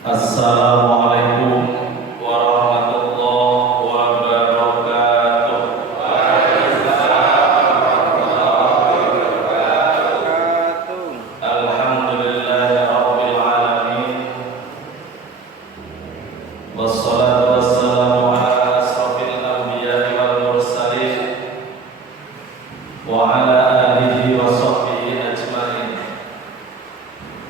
Assalamualaikum warahmatullahi wabarakatuh. Alhamdulillahirabbil alamin. Wassalatu wassalamu ala asrofil anbiya'i wal mursalin wa ala alihi wa sahbihi ajmain.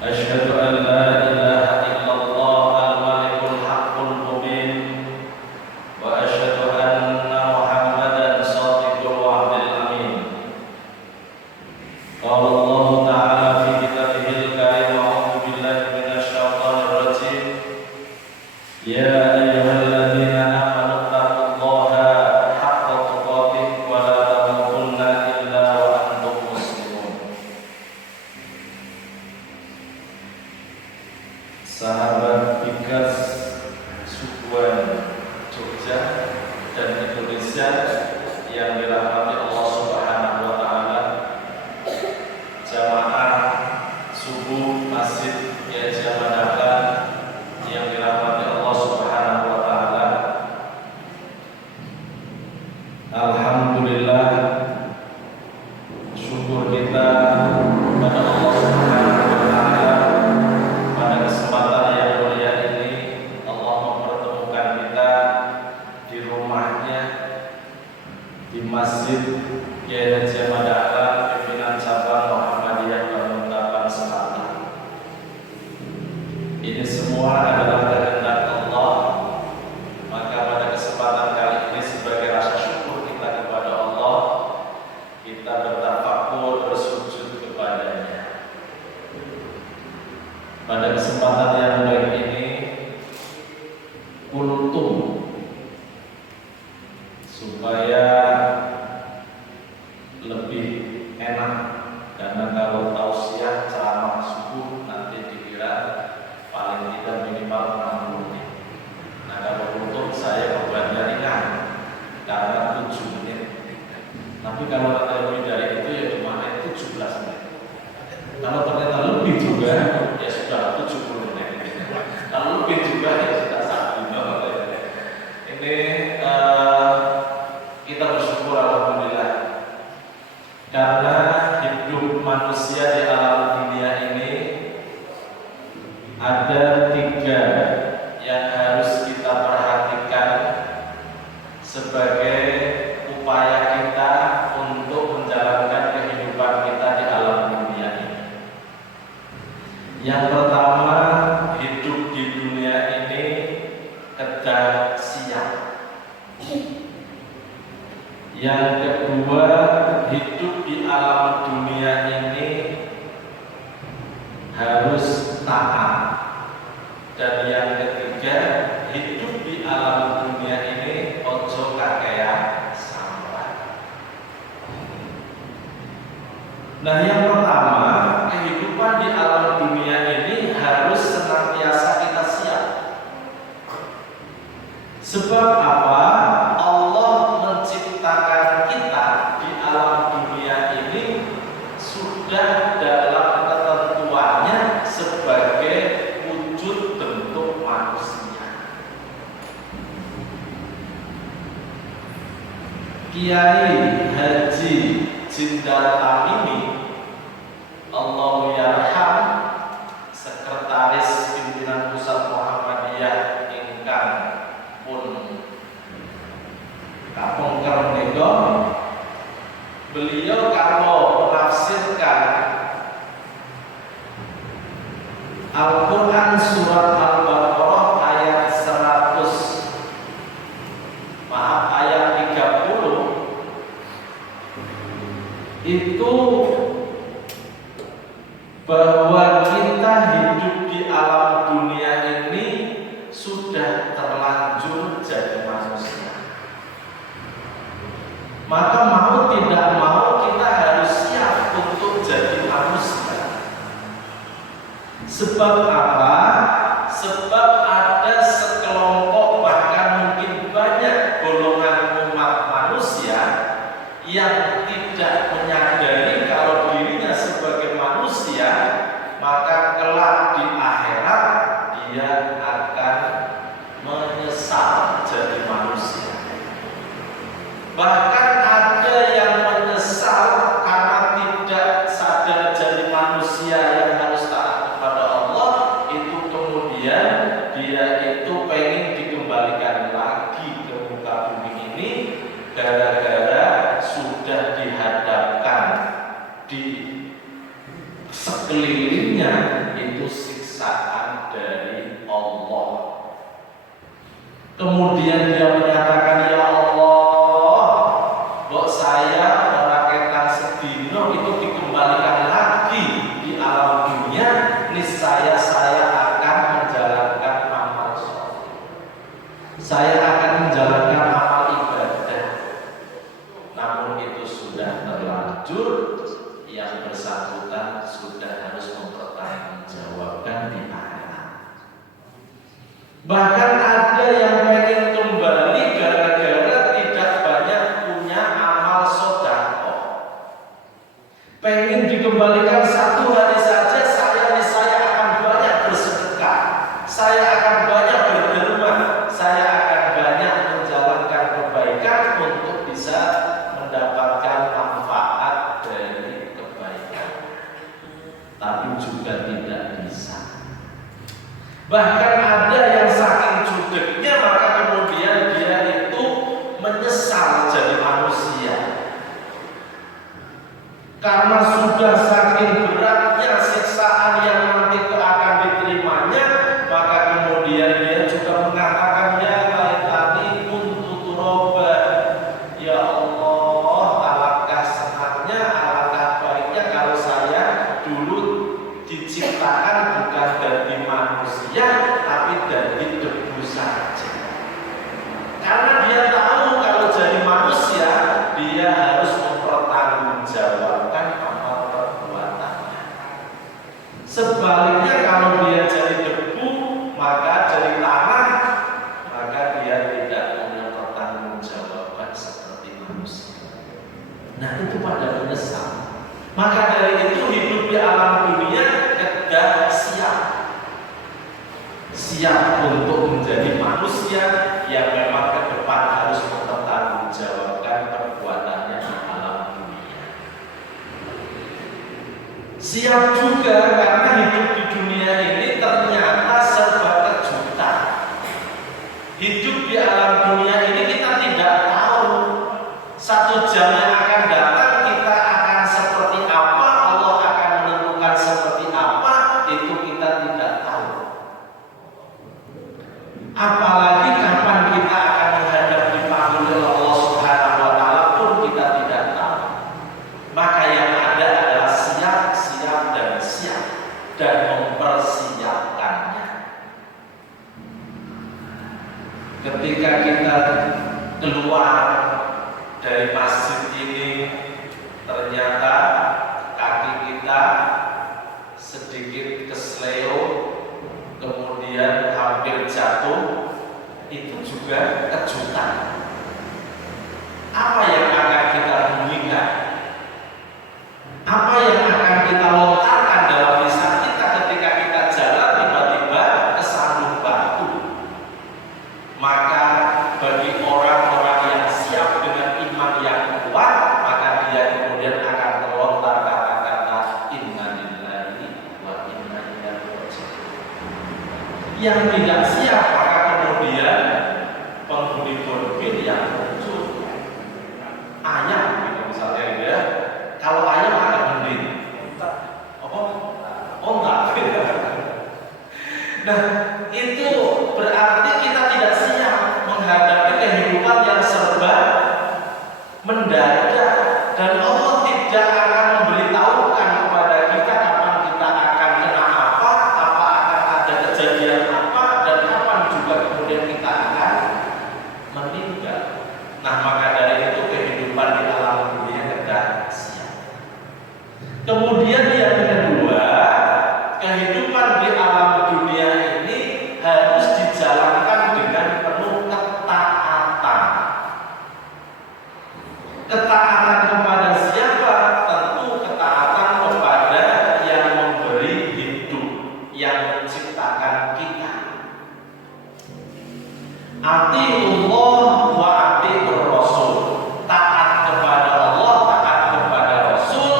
Asyhadu an la ilaha illallah al-malikul haqqul mubin wa asyhadu anna Muhammadan shadiqul wa'dil amin. Qala Allah ta'ala fi kitabihil karim, a'udzu billahi minasy syaithanir rajim. Ya ayyuhalladzina amanu taqullaha haqqa tuqatih wa la tamutunna illa wa antum muslimun. Sahabat Bikas Sukuan Jogja dan Indonesia yang dirahmati Allah Subhanahu wa taala, jamaah subuh Masjid Kiai Dahlan yang dirahmati Allah Subhanahu wa taala. Alhamdulillah, syukur kita kepada Allah Subhanahu wa taala pada kesempatan yang mulia ini. Allah mempertemukan kita di rumahnya, di Masjid Kiai Dahlan pimpinan cabang Muhammadiyah Balikpapan Selatan. Ini semua adalah kehendak Allah. Maka pada kesempatan kali ini, sebagai rasa syukur kita kepada Allah, kita bertafakur, bersujud kepadanya. Pada kesempatan yang baik ini, kultum, supaya lebih enak, karena kalau tausiah ceramah subuh nanti dikira paling tidak minimal 60 menit. Nah, kalau kultum saya bebannya ringan karena 7 menit. Tapi kalau nanti lebih dari itu ya cuma 17 menit. Kalau ternyata lebih juga ya sudah 70 menit. Kalau lebih juga ya sudah 1 menit. Ini kita bersyukur alhamdulillah, karena hidup manusia di alam dunia ini ada 3 yang harus kita perhatikan sebagai upaya kita untuk menjalankan kehidupan kita di alam dunia ini. Yang pertama, hidup di dunia ini kedah siap. Yang kedua, hidup di alam dunia ini harus taat. Dan yang ketiga, hidup di alam dunia ini ojo kakean sampai. Nah, yang pertama, kehidupan di alam dunia ini harus senantiasa kita siap. Sebab apa? Allah menciptakan kita di alam dunia ini sudah dalam ketentuannya sebagai wujud bentuk manusia. Kiai Haji Jindal Tamimi, Allahu yarham, sekretaris pimpinan pusat Muhammadiyah ingkang pun kapungker menika, beliau kalau menafsirkan Al-Quran surat Al-Baqarah ayat 30 itu, bahwa kita hidup di alam dunia ini sudah terlanjur jadi manusia. Maka mau tidak mau kita harus siap untuk jadi manusia. Sebab apa? Sebab ada sekelompok, bahkan mungkin banyak golongan umat manusia yang tidak menyadari kalau dirinya sebagai manusia, maka kelak di akhirat dia dunia itu siksaan dari Allah. Kemudian dia menyatakan, ya Allah, kok saya orang ketan sedino itu dikembalikan lagi di alam dunia, niscaya saya akan menjalankan amal soleh, saya akan menjalankan amal ibadah. Namun itu sudah terlanjur, yang bersangkutan sudah harus mempertanggungjawabkan di akhirat. Bahkan ada yang pengen kembali gara-gara tidak banyak punya amal sedekah. Pengen dikembalikan satu hari saja, saya akan banyak bersedekah, saya akan banyak berderma, saya akan banyak menjalankan kebaikan untuk bisa mendapatkan manfaat dari kebaikan. Tapi juga tidak bisa. Bahkan ada yang saking judeknya, maka kemudian dia itu menyesal jadi manusia. Karena sudah saking beratnya siksaan yang nanti akan diterimanya, maka kemudian dia juga mengatakan, ya laitani kuntu turaba, ya Allah, alangkah senangnya, alangkah baiknya kalau saya dulu diciptakan bukan dari manusia, tapi dari debu saja. Karena dia tahu kalau jadi manusia, dia harus mempertanggungjawabkan amal perbuatannya. Sebaliknya kalau dia jadi debu, maka dari tanah, maka dia tidak punya pertanggungjawabkan seperti manusia. Nah, itu pada menyesal. Maka dari itu hidup di alam dunia kedah siap untuk menjadi manusia yang memang ke depan harus mempertanggungjawabkan perbuatannya di alam dunia. Siap juga karena hidup di dunia ini ternyata serba kejutan. Hidup di alam dunia ini kita tidak tahu satu jam yang akan datang kita akan seperti apa, Allah akan menentukan seperti apa, itu kita tidak tahu. Apalagi kapan kita akan menghadap dipanggil oleh Allah Subhanahu wa Ta'ala pun kita tidak tahu. Maka yang ada adalah siap dan mempersiapkannya. Ketika kita keluar dari masjid ini, ternyata kaki kita sedikit kesleo, kemudian hampir jatuh, itu juga kejutan. Apa yang akan kita bunyikan? Apa yang akan kita lontarkan dalam lisan kita ketika kita jalan tiba-tiba kesandung batu? Maka bagi orang-orang yang siap dengan iman yang kuat, maka dia kemudian akan melontar kata-kata inna lillahi wa inna ilaihi raji'un. Yang tidak siap, maka kemudian penghuni bonbin yang muncul ayam, gitu misalnya ya. Kalau ayam akan mending onta. Nah, itu berarti kita tidak siap menghadapi kehidupan yang serba mendadak, dan Allah tidak akan memberitahukan kepada kita kapan kita akan kena apa akan ada kejadian apa, dan kapan juga kemudian kita akan meninggal. Nah, maka dari itu kehidupan di alam dunia kita siap. Kemudian yang kedua, kehidupan di alam dunia ini harus dijalankan dengan penuh ketaatan. Ketaatan kepada siapa? Tentu ketaatan kepada yang memberi hidup, yang menciptakan kita. Atiullah wa atiur rasul. Taat kepada Allah, taat kepada Rasul,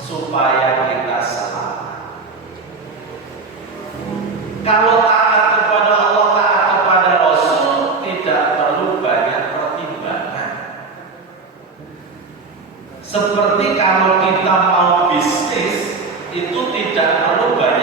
supaya kita selamat. Kalau taat kepada Allah, taat kepada Rasul, tidak perlu banyak pertimbangan. Seperti kalau kita mau bisnis, itu tidak perlu banyak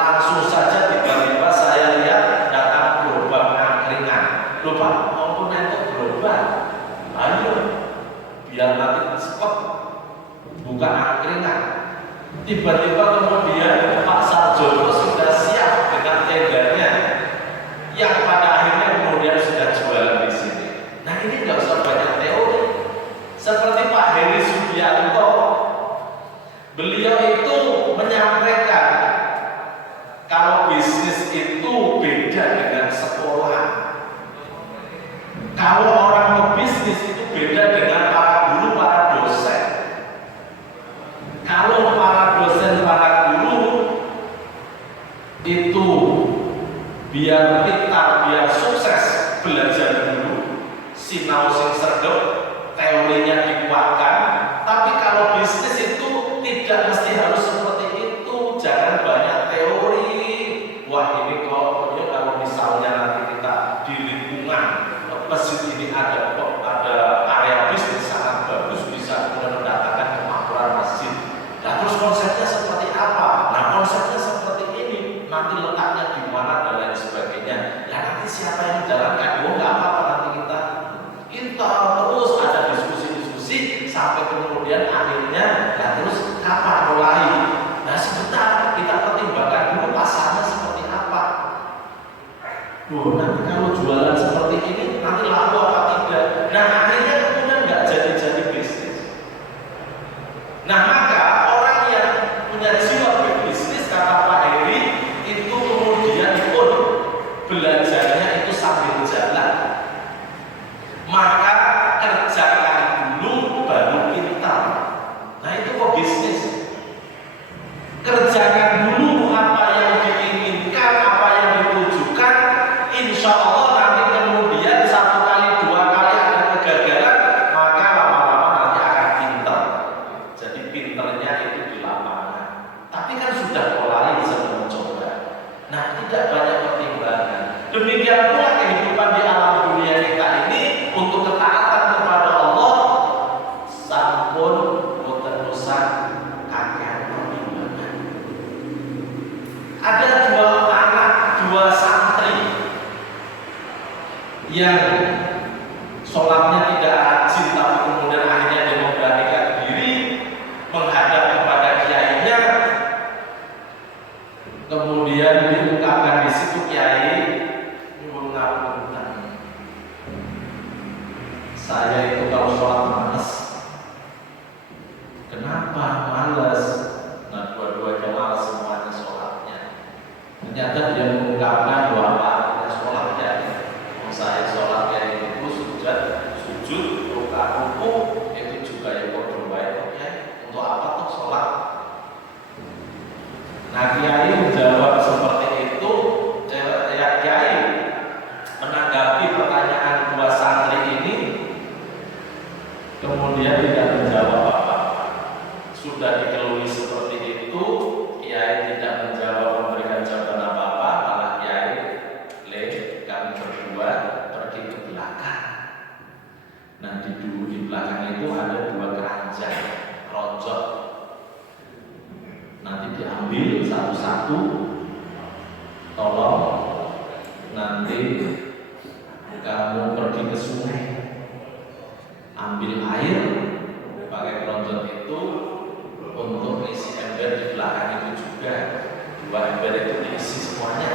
Langsung saja tiba-tiba saya lihat datang gerobak angkringan. Loh Pak, mau naik gerobak? Ayo, biar nanti cepat buka angkringan. Tiba-tiba kemudian Pak Sarjono sudah siap dengan tendanya, yang pada akhirnya kemudian sudah jualan di sini. Nah ini nggak usah banyak teori. Seperti Pak Heri Sugianto, beliau itu menyampaikan kalau bisnis itu beda dengan sekolah. Kalau orang berbisnis itu beda dengan para guru, para dosen. Kalau para dosen, para guru itu biar pintar, biar sukses, belajar dulu, sinau sing serdep, teorinya dikuatkan. Tapi kalau bisnis itu tidak mesti harus seperti itu. Jangan banyak teori. Wah ini kalau misalnya nanti kita di lingkungan masjid ini ada area bisnis sangat bagus, bisa kemudian mendatangkan kemakmuran masjid. Nah terus konsepnya seperti apa? Nah konsepnya seperti ini, nanti letaknya di mana dan lain sebagainya. Ya nanti siapa yang menjalankan? Oh nggak apa-apa, nanti kita terus ada diskusi-diskusi sampai kemudian akhirnya. Nah terus kapan mulai? Nah sebentar kita pertimbangkan dulu pasarnya seperti apa. Nanti kalau jualan seperti ini nanti laku apa tidak? Nah akhirnya kemudian nggak jadi bisnis. Nah maka orang yang punya jiwa berbisnis, kata Pak Heri, itu kemudian pun belajarnya itu sambil jalan. Maka kerjakan dulu baru pintar. Nah itu kok bisnis. Kerjakan dulu apa yang diinginkan, apa yang ditujukan. Insya Allah nanti kemudian 1 kali 2 kali ada kegagalan, maka lama-lama nanti akan pintar. Jadi pinternya itu di lapangan. Tapi kan sudah mulai sebelum mencoba. Nah tidak banyak pertimbangan. Demikian pula kehidupan di alam dunia kita ini, untuk ketaatan kepada Allah sampun boten nusan kakean pertimbangan. Ada 2 anak, 2 santri yang sholatnya tidak rajin, tapi kemudian akhirnya dia memberanikan diri menghadap kepada kiainya. Kemudian diungkapkan di situ, Kiai, nyuwun ngapunten, saya itu kalau sholat malas. Kenapa malas? Nah dua-duanya malas semuanya sholatnya. Ternyata dia mengungkapkan bahwa artinya sholat ya, saya sholatnya itu sujud, ruku, itu juga yang berdoa ya. Untuk apa tuh sholat? Nah Kiai menjawab seperti itu. Kiai menanggapi pertanyaan 2 santri ini, kemudian tidak menjawab apa-apa. Sudah dikelui seperti itu, Kiai tidak menjawab, memberikan jawaban apa-apa, malah Kiai kami berdua pergi ke belakang. Nah di belakang itu ada 2 keranjang rojok. Nanti diambil satu-satu, tolong nanti kamu pergi ke sungai, ambil air pakai keranjang itu untuk isi ember di belakang itu juga. 2 ember itu diisi semuanya.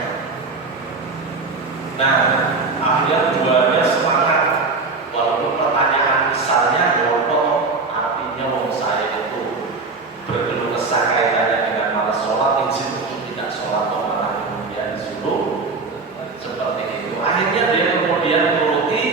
Nah akhirnya 2-nya semangat, walaupun pertanyaan misalnya lompok, artinya wong saya itu berkeluh kesah kaitannya dengan malas sholat, izin untuk tidak sholat, atau malah kemudian disuruh seperti itu. Akhirnya dia kemudian turuti,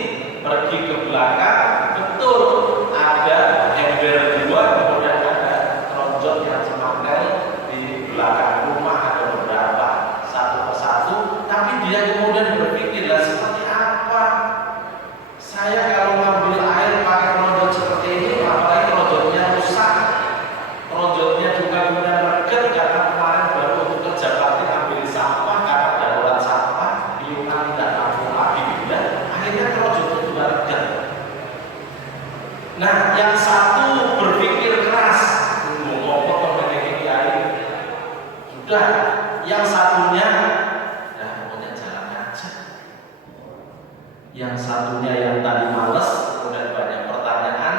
pergi ke belakang. Betul ada ember 2, kemudian ada keronjot yang semantel di belakang rumah, ada beberapa, satu persatu. Tapi dia kemudian berpikir, lah seperti apa Udah, yang satunya ya pokoknya jalan aja. Yang satunya yang tadi males, kemudian banyak pertanyaan,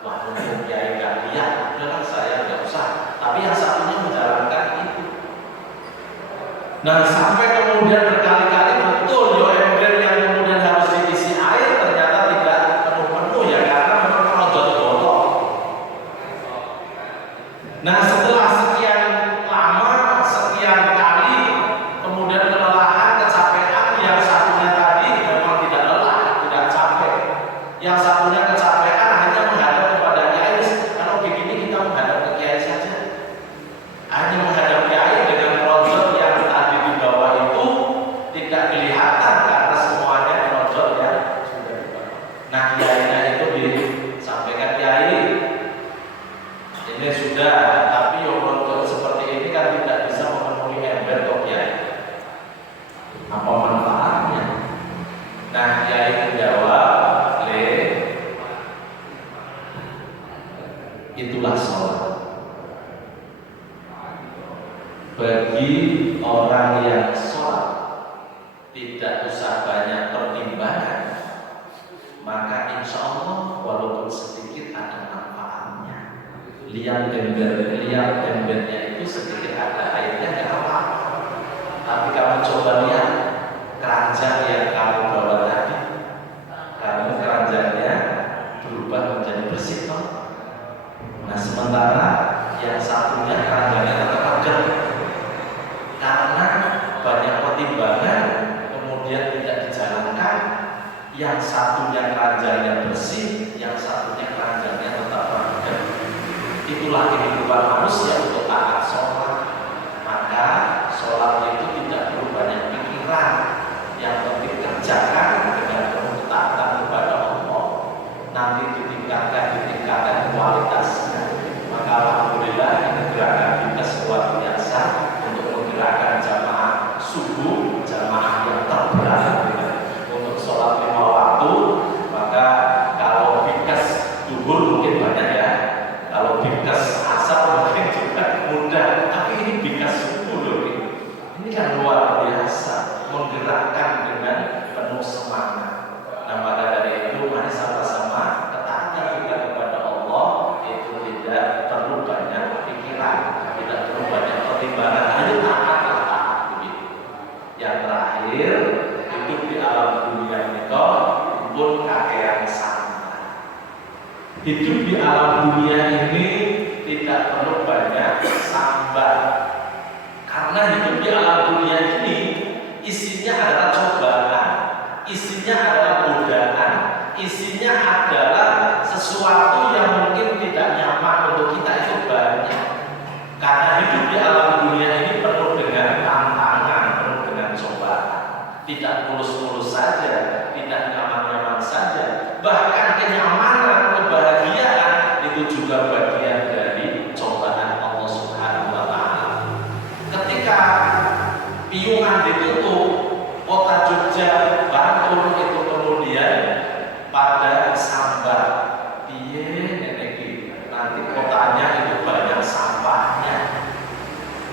wah mungkin kiai nggak lihat, udahlah saya nggak usah. Tapi yang satunya menjalankan itu. Nah sampai kemudian berkali-kali betul yo ember yang kemudian harus diisi air ternyata tidak penuh-penuh ya karena memang merojot botol. Nah setelah sekian lama, sekian kali, kemudian kelelahan, kecapean, yang satunya tadi memang tidak lelah, tidak capek. Yang satunya kecapean hanya menghadap kepada kiai. Kalau begini kita menghadap ke kiai saja. Hanya menghadap kiai dengan merojot yang tadi di bawah itu tidak kelihatan karena semuanya merojot yang sudah di bawah. Nah kiainya itu disampaikan kiai. Ini sudah, tapi untuk seperti ini kan tidak bisa memenuhi ember kok ya. Apa manfaatnya? Nah, kiai menjawab, itulah sholat. Bagi orang yang sholat tidak usah banyak pertimbangan, maka insya Allah walaupun sedikit ada manfaatnya. Lihat embernya itu sedikit ada airnya nggak apa-apa. Tapi kamu coba lihat keranjang yang kamu bawa tadi, kamu keranjangnya berubah menjadi bersih toh. Nah sementara yang satunya keranjangnya tetap kering karena banyak pertimbangan kemudian tidak dijalankan. Yang satunya keranjangnya bersih, yang satunya keranjangnya tetap kering. Itulah kehidupan manusia untuk taat sholat. Maka sholat itu tidak perlu banyak pikiran. Yang penting kerjakan dengan penuh ketaatan kepada Allah. Nanti ditingkatkan kualitasnya. Maka alhamdulillah ini gerakan kita luar biasa untuk menggerakkan jamaah subuh, jamaah yang terberat untuk sholat 5 waktu. Maka kalau bikas duhur mungkin banyak ya. Kalau bikas asar mungkin juga mudah, tapi ini bikas subuh loh. Ini kan luar biasa, menggerakkan dengan penuh semangat. Nah maka dari itu mari sama-sama ketaatan kita kepada Allah itu tidak perlu banyak pikiran, tidak perlu banyak pertimbangan, hanya taat begitu. Yang terakhir, hidup di alam dunia ini pun kakean sama. Hidup di alam dunia ini tidak perlu banyak sambat. Karena hidup di alam dunia ini isinya adalah cobaan, isinya adalah godaan, isinya adalah sesuatu yang mungkin tidak nyaman untuk kita itu banyak. Karena hidup di alam dunia ini penuh dengan tantangan, penuh dengan cobaan. Tidak mulus-mulus saja, tidak nyaman-nyaman saja. Bahkan kenyamanan, kebahagiaan itu juga bagian dari cobaan Allah Subhanahu wa Ta'ala. Ketika piungan ditutup, kota Jogja, Bantul itu kemudian pada sambat. Nanti kotanya itu banyak sampahnya.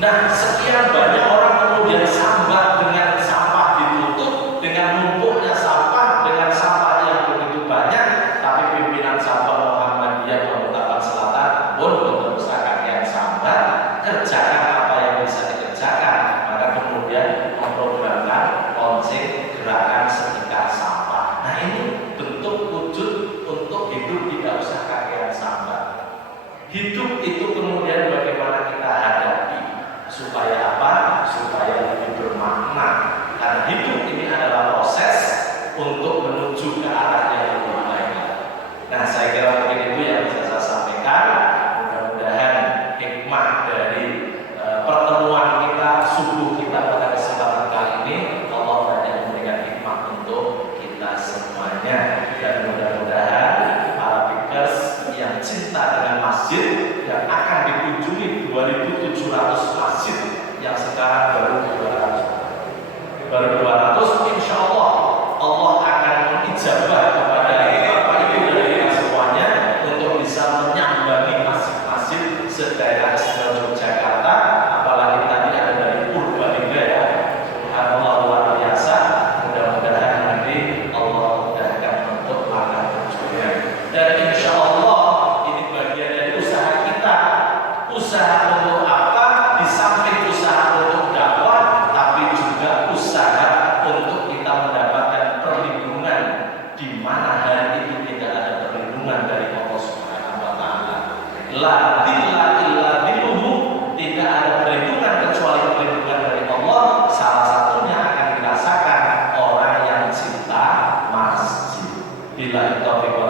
Nah, sekian banyak orang kemudian sambat dengan sampah ditutup, dengan numpuknya sampah, dengan sampah yang begitu banyak. Tapi pimpinan sampah Muhammadiyah Pemutaran Selatan pun meneruskan kakean sambat, kerjakan apa yang bisa dikerjakan. Maka kemudian memprogramkan konsep gerakan sedekah sampah. Nah ini bentuk wujud untuk hidup tidak usah kakean sambat. Hidup itu kemudian bagaimana kita hadapi supaya apa? Supaya lebih bermakna. Karena hidup ini adalah proses untuk menuju ke arah yang lebih baik. Nah saya kira mungkin itu yang bisa saya sampaikan. Mudah-mudahan hikmah dari pertemuan kita, subuh kita pada kesempatan kali ini Allah banyak memberikan hikmah untuk kita semuanya. Dan mudah-mudahan para bikers yang cinta dengan masjid yang akan dikunjungi 2.700 masjid yang sekarang baru 200, insya Allah Allah akan Billahi taufiq